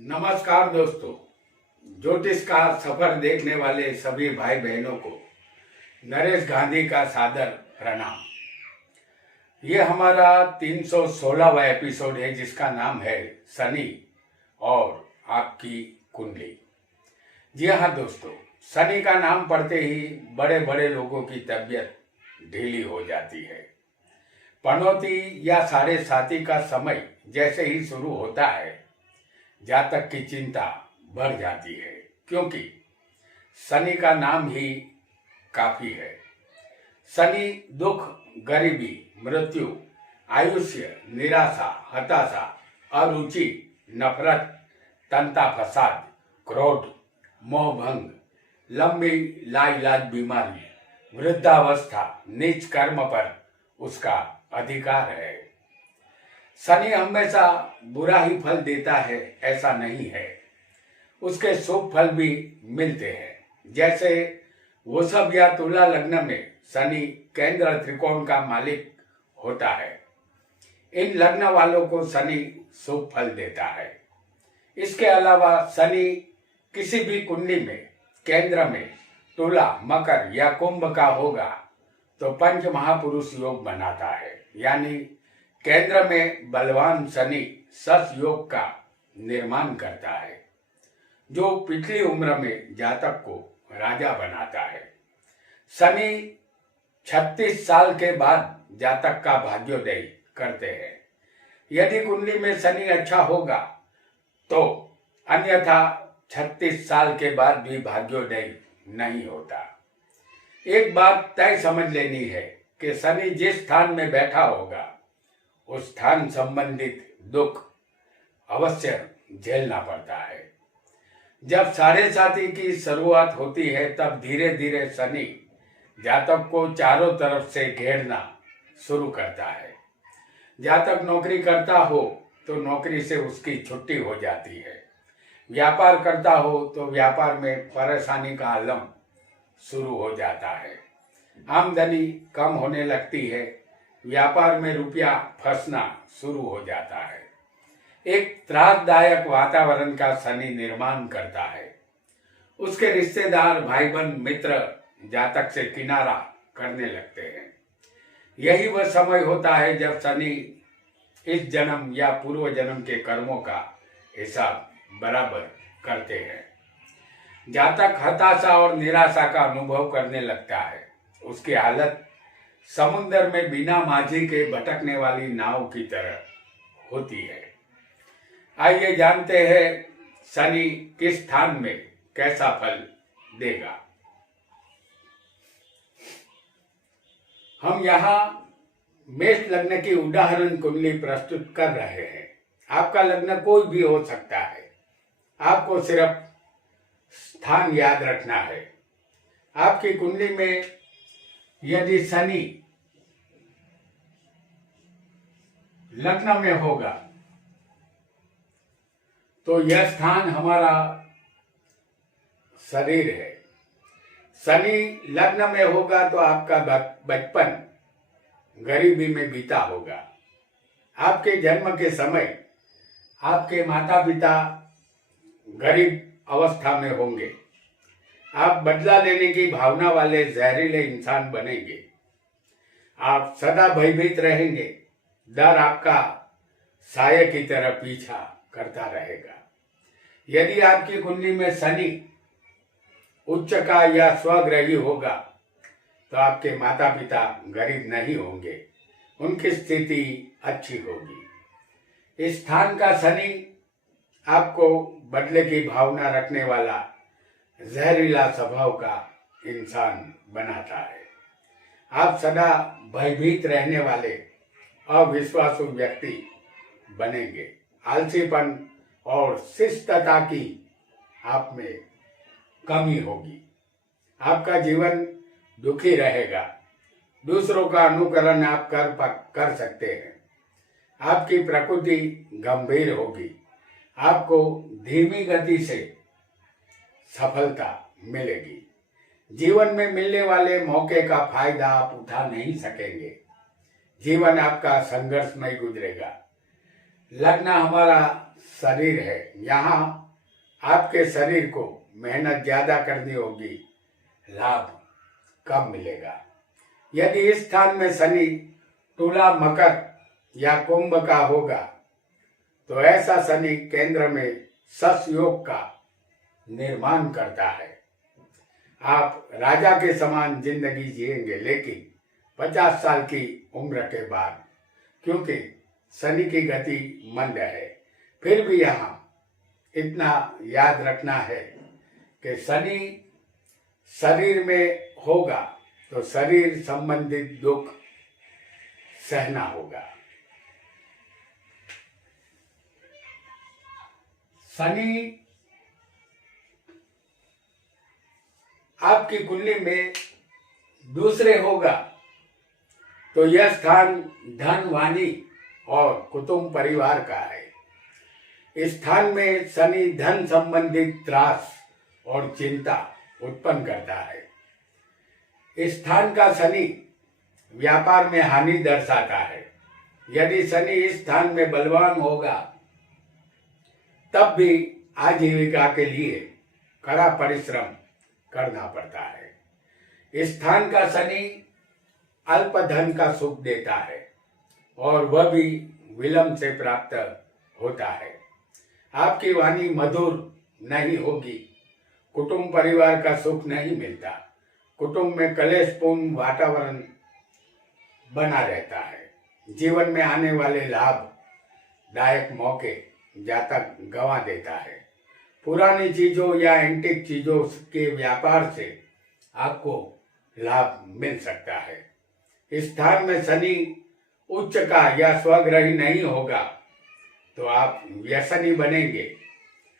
नमस्कार दोस्तों। ज्योतिष का सफर देखने वाले सभी भाई बहनों को नरेश गांधी का सादर प्रणाम। ये हमारा 316वां एपिसोड है जिसका नाम है शनि और आपकी कुंडली। जी हाँ दोस्तों, शनि का नाम पढ़ते ही बड़े बड़े लोगों की तबीयत ढीली हो जाती है। पनौती या साढ़े साती का समय जैसे ही शुरू होता है जातक की चिंता बढ़ जाती है, क्योंकि शनि का नाम ही काफी है। शनि दुख, गरीबी, मृत्यु, आयुष्य, निराशा, हताशा, अरुचि, नफरत, तंता फसाद, क्रोध, मोहभंग, लंबी लाइलाज बीमारी, वृद्धावस्था, नीच कर्म पर उसका अधिकार है। शनि हमेशा बुरा ही फल देता है ऐसा नहीं है, उसके शुभ फल भी मिलते हैं। जैसे वृषभ या तुला लग्न में शनि केंद्र त्रिकोण का मालिक होता है। इन लग्न वालों को शनि शुभ फल देता है। इसके अलावा शनि किसी भी कुंडली में केंद्र में तुला, मकर या कुंभ का होगा तो पंच महापुरुष योग बनाता है, यानी केंद्र में बलवान शनि सस योग का निर्माण करता है, जो पिछली उम्र में जातक को राजा बनाता है। शनि 36 साल के बाद जातक का भाग्योदय करते हैं। यदि कुंडली में शनि अच्छा होगा तो अन्यथा 36 साल के बाद भी भाग्योदय नहीं होता। एक बात तय समझ लेनी है कि शनि जिस स्थान में बैठा होगा उस स्थान संबंधित दुख अवश्य झेलना पड़ता है। जब साढ़े साती की शुरुआत होती है तब धीरे धीरे शनि जातक को चारों तरफ से घेरना शुरू करता है। जातक नौकरी करता हो तो नौकरी से उसकी छुट्टी हो जाती है। व्यापार करता हो तो व्यापार में परेशानी का आलम शुरू हो जाता है। आमदनी कम होने लगती है। व्यापार में रुपया फंसना शुरू हो जाता है। एक त्रासदायक वातावरण का शनि निर्माण करता है। उसके रिश्तेदार, भाई बहन, मित्र जातक से किनारा करने लगते हैं। यही वह समय होता है जब शनि इस जन्म या पूर्व जन्म के कर्मों का हिसाब बराबर करते हैं। जातक हताशा और निराशा का अनुभव करने लगता है। उसकी हालत समुद्र में बिना माझी के भटकने वाली नाव की तरह होती है। आइए जानते हैं शनि किस स्थान में कैसा फल देगा। हम यहाँ मेष लग्न की उदाहरण कुंडली प्रस्तुत कर रहे हैं। आपका लग्न कोई भी हो सकता है। आपको सिर्फ स्थान याद रखना है। आपकी कुंडली में यदि शनि लग्न में होगा तो यह स्थान हमारा शरीर है। शनि लग्न में होगा तो आपका बचपन गरीबी में बीता होगा। आपके जन्म के समय आपके माता पिता गरीब अवस्था में होंगे। आप बदला लेने की भावना वाले जहरीले इंसान बनेंगे। आप सदा भयभीत रहेंगे। डर आपका साये की तरह पीछा करता रहेगा। यदि आपकी कुंडली में शनि उच्च का या स्वग्रही होगा तो आपके माता पिता गरीब नहीं होंगे, उनकी स्थिति अच्छी होगी। इस स्थान का शनि आपको बदले की भावना रखने वाला जहरीला स्वभाव का इंसान बनाता है। आप सदा भयभीत रहने वाले अविश्वासु व्यक्ति बनेंगे। आलसीपन और शिष्टता की आप में कमी होगी। आपका जीवन दुखी रहेगा। दूसरों का अनुकरण आप कर सकते हैं। आपकी प्रकृति गंभीर होगी। आपको धीमी गति से सफलता मिलेगी। जीवन में मिलने वाले मौके का फायदा आप उठा नहीं सकेंगे। जीवन आपका संघर्षमय गुजरेगा। लग्न हमारा शरीर है। यहाँ आपके शरीर को मेहनत ज्यादा करनी होगी, लाभ कम मिलेगा। यदि इस स्थान में शनि तुला, मकर या कुंभ का होगा तो ऐसा शनि केंद्र में सस योग का निर्माण करता है। आप राजा के समान जिंदगी जिएंगे, लेकिन 50 साल की उम्र के बाद, क्योंकि शनि की गति मंद है। फिर भी यहाँ इतना याद रखना है कि शनि शरीर में होगा तो शरीर संबंधित दुख सहना होगा। शनि आपकी कुंडली में दूसरे होगा तो यह स्थान धन, वाणी और कुटुंब परिवार का है। इस स्थान में शनि धन संबंधित त्रास और चिंता उत्पन्न करता है। इस स्थान का शनि व्यापार में हानि दर्शाता है। यदि शनि इस स्थान में बलवान होगा तब भी आजीविका के लिए कड़ा परिश्रम करना पड़ता है। इस स्थान का शनि अल्प धन का सुख देता है और वह भी विलंब से प्राप्त होता है। आपकी वाणी मधुर नहीं होगी, कुटुंब परिवार का सुख नहीं मिलता, कुटुंब में कलेशपूर्ण वातावरण बना रहता है। जीवन में आने वाले लाभदायक मौके जातक गंवा देता है। पुरानी चीजों या एंटीक चीजों के व्यापार से आपको लाभ मिल सकता है। इस स्थान में शनि उच्च का या स्वग्रही नहीं होगा तो आप व्यसनी बनेंगे।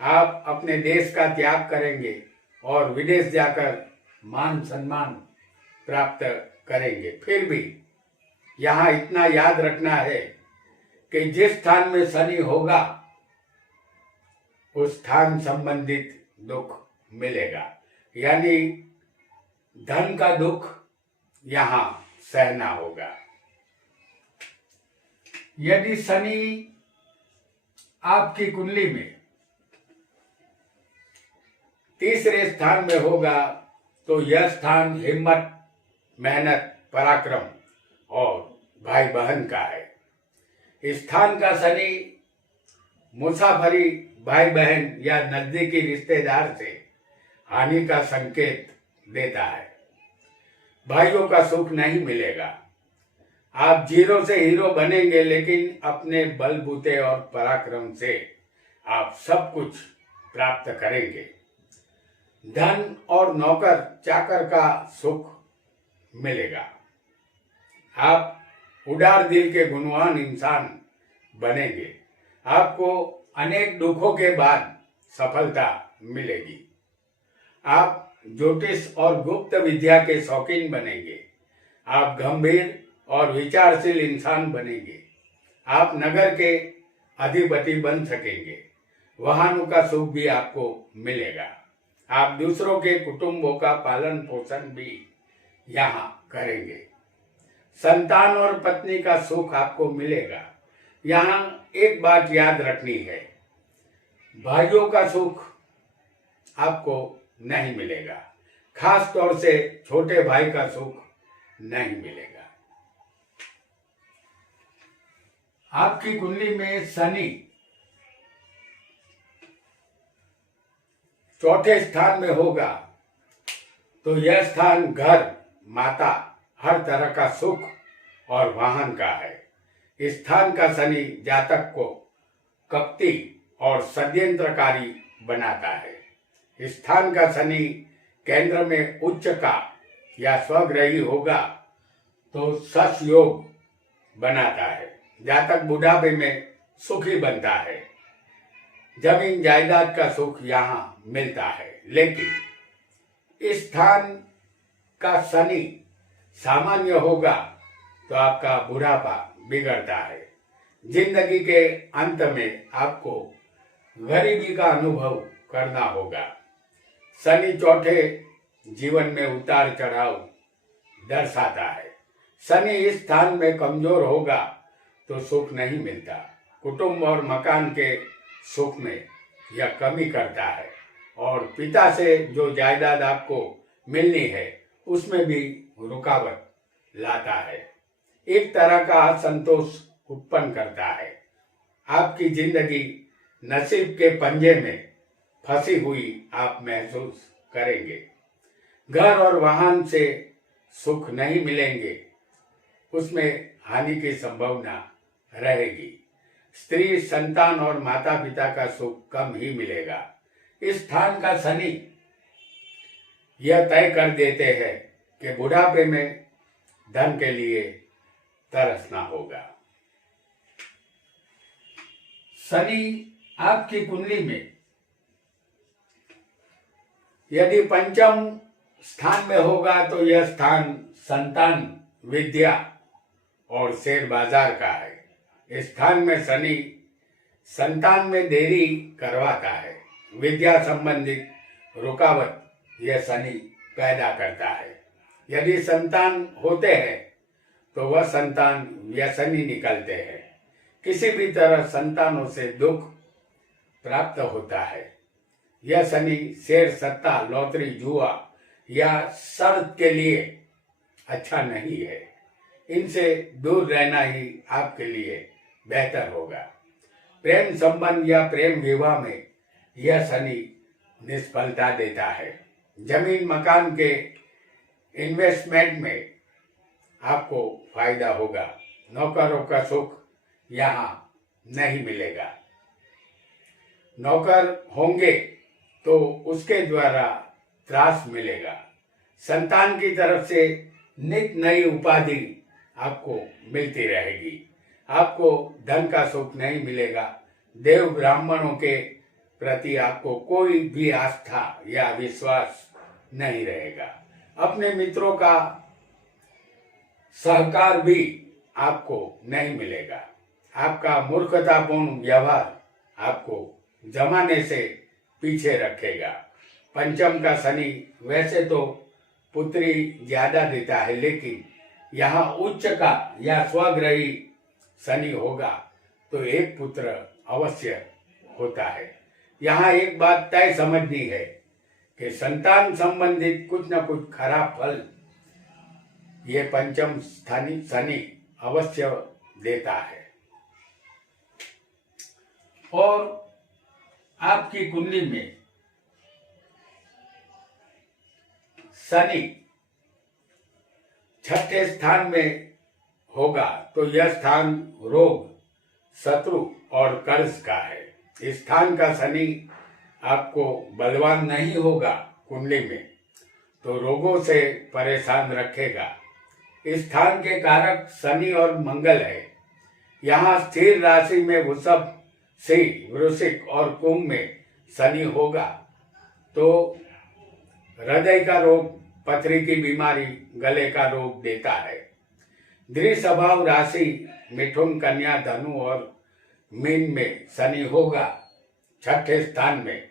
आप अपने देश का त्याग करेंगे और विदेश जाकर मान सम्मान प्राप्त करेंगे। फिर भी यहाँ इतना याद रखना है कि जिस स्थान में शनि होगा उस स्थान संबंधित दुख मिलेगा, यानी धन का दुख यहाँ सहना होगा। यदि शनि आपकी कुंडली में तीसरे स्थान में होगा तो यह स्थान हिम्मत, मेहनत, पराक्रम और भाई बहन का है। इस स्थान का शनि मुसाफरी, भाई बहन या नजदीकी रिश्तेदार से हानि का संकेत देता है। भाइयों का सुख नहीं मिलेगा। आप जीरो से हीरो बनेंगे, लेकिन अपने बलबूते और पराक्रम से आप सब कुछ प्राप्त करेंगे। धन और नौकर चाकर का सुख मिलेगा। आप उदार दिल के गुणवान इंसान बनेंगे। आपको अनेक दुखों के बाद सफलता मिलेगी। आप ज्योतिष और गुप्त विद्या के शौकीन बनेंगे। आप गंभीर और विचारशील इंसान बनेंगे। आप नगर के अधिपति बन सकेंगे। वाहनों का सुख भी आपको मिलेगा। आप दूसरों के कुटुंबों का पालन पोषण भी यहाँ करेंगे। संतान और पत्नी का सुख आपको मिलेगा। यहाँ एक बात याद रखनी है, भाइयों का सुख आपको नहीं मिलेगा। खास तौर से छोटे भाई का सुख नहीं मिलेगा। आपकी कुंडली में शनि चौथे स्थान में होगा तो यह स्थान घर, माता, हर तरह का सुख और वाहन का है। इस स्थान का शनि जातक को कपटी और षड्यंत्रकारी बनाता है। इस स्थान का शनि केंद्र में उच्च का या स्वग्रही होगा तो सस योग बनाता है। जातक बुढ़ापे में सुखी बनता है। जमीन जायदाद का सुख यहाँ मिलता है, लेकिन इस स्थान का शनि सामान्य होगा तो आपका बुढ़ापा बिगड़ता है। जिंदगी के अंत में आपको गरीबी का अनुभव करना होगा। शनि चौथे जीवन में उतार चढ़ाव दर्शाता है। शनि इस स्थान में कमजोर होगा तो सुख नहीं मिलता। कुटुंब और मकान के सुख में यह कमी करता है और पिता से जो जायदाद आपको मिलनी है उसमें भी रुकावट लाता है। एक तरह का असंतोष उत्पन्न करता है। आपकी जिंदगी नसीब के पंजे में फंसी हुई आप महसूस करेंगे। घर और वाहन से सुख नहीं मिलेंगे, उसमें हानि की संभावना रहेगी। स्त्री, संतान और माता पिता का सुख कम ही मिलेगा। इस स्थान का शनि यह तय कर देते हैं कि बुढ़ापे में धन के लिए तरसना होगा। शनि आपकी कुंडली में यदि पंचम स्थान में होगा तो यह स्थान संतान, विद्या और शेयर बाजार का है। इस स्थान में शनि संतान में देरी करवाता है। विद्या संबंधित रुकावट यह शनि पैदा करता है। यदि संतान होते हैं तो वह संतान व्यसनी निकलते हैं। किसी भी तरह संतानों से दुख प्राप्त होता है। यह शनि शेर, सट्टा, लॉटरी, जुआ या शर्त के लिए अच्छा नहीं है। इनसे दूर रहना ही आपके लिए बेहतर होगा। प्रेम संबंध या प्रेम विवाह में यह शनि निष्फलता देता है। जमीन मकान के इन्वेस्टमेंट में आपको फायदा होगा। नौकरों का सुख यहाँ नहीं मिलेगा। नौकर होंगे तो उसके द्वारा त्रास मिलेगा। संतान की तरफ से नित नई उपाधि आपको मिलती रहेगी। आपको धन का सुख नहीं मिलेगा। देव ब्राह्मणों के प्रति आपको कोई भी आस्था या विश्वास नहीं रहेगा। अपने मित्रों का सहकार भी आपको नहीं मिलेगा। आपका मूर्खतापूर्ण व्यवहार आपको जमाने से पीछे रखेगा। पंचम का शनि वैसे तो पुत्री ज्यादा देता है, लेकिन यहाँ उच्च का या स्वग्रही शनि होगा तो एक पुत्र अवश्य होता है। यहाँ एक बात तय समझनी है कि संतान संबंधित कुछ न कुछ खराब फल ये पंचम स्थानी शनि अवश्य देता है। और आपकी कुंडली में शनि छठे स्थान में होगा तो यह स्थान रोग, शत्रु और कर्ज का है। इस स्थान का शनि आपको बलवान नहीं होगा कुंडली में तो रोगों से परेशान रखेगा। इस स्थान के कारक शनि और मंगल है। यहाँ स्थिर राशि में वृषभ, सिंह, वृश्चिक और कुंभ में शनि होगा तो हृदय का रोग, पथरी की बीमारी, गले का रोग देता है। दृढ़ स्वभाव राशि मिथुन, कन्या, धनु और मीन में शनि होगा छठे स्थान में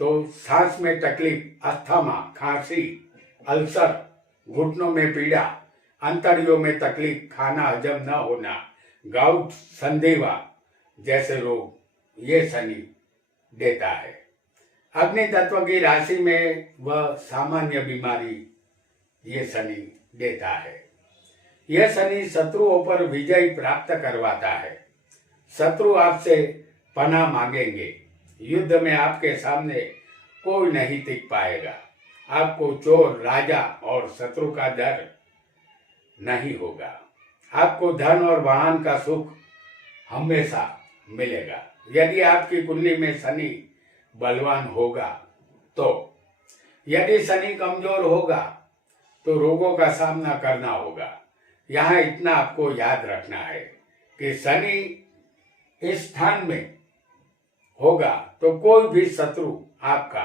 तो सांस में तकलीफ, अस्थमा, खांसी, अल्सर, घुटनों में पीड़ा, अंतड़ियों में तकलीफ, खाना हजम न होना, गाउट, संधिवा जैसे रोग ये शनि देता है। अग्नि तत्व की राशि में वह सामान्य बीमारी ये शनि देता है। यह शनि शत्रुओं पर विजय प्राप्त करवाता है। शत्रु आपसे पनाह मांगेंगे। युद्ध में आपके सामने कोई नहीं टिक पाएगा। आपको चोर, राजा और शत्रु का डर नहीं होगा। आपको धन और वाहन का सुख हमेशा मिलेगा। यदि आपकी कुंडली में शनि बलवान होगा तो, यदि शनि कमजोर होगा तो रोगों का सामना करना होगा। यहाँ इतना आपको याद रखना है कि शनि इस स्थान में होगा तो कोई भी शत्रु आपका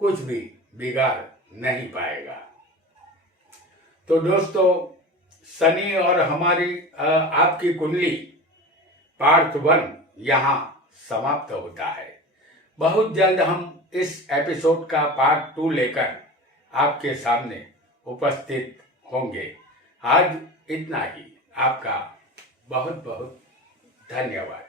कुछ भी बिगाड़ नहीं पाएगा। तो दोस्तों, शनि और हमारी आपकी कुंडली पार्ट 1 यहाँ समाप्त होता है। बहुत जल्द हम इस एपिसोड का पार्ट 2 लेकर आपके सामने उपस्थित होंगे। आज इतना ही। आपका बहुत बहुत धन्यवाद।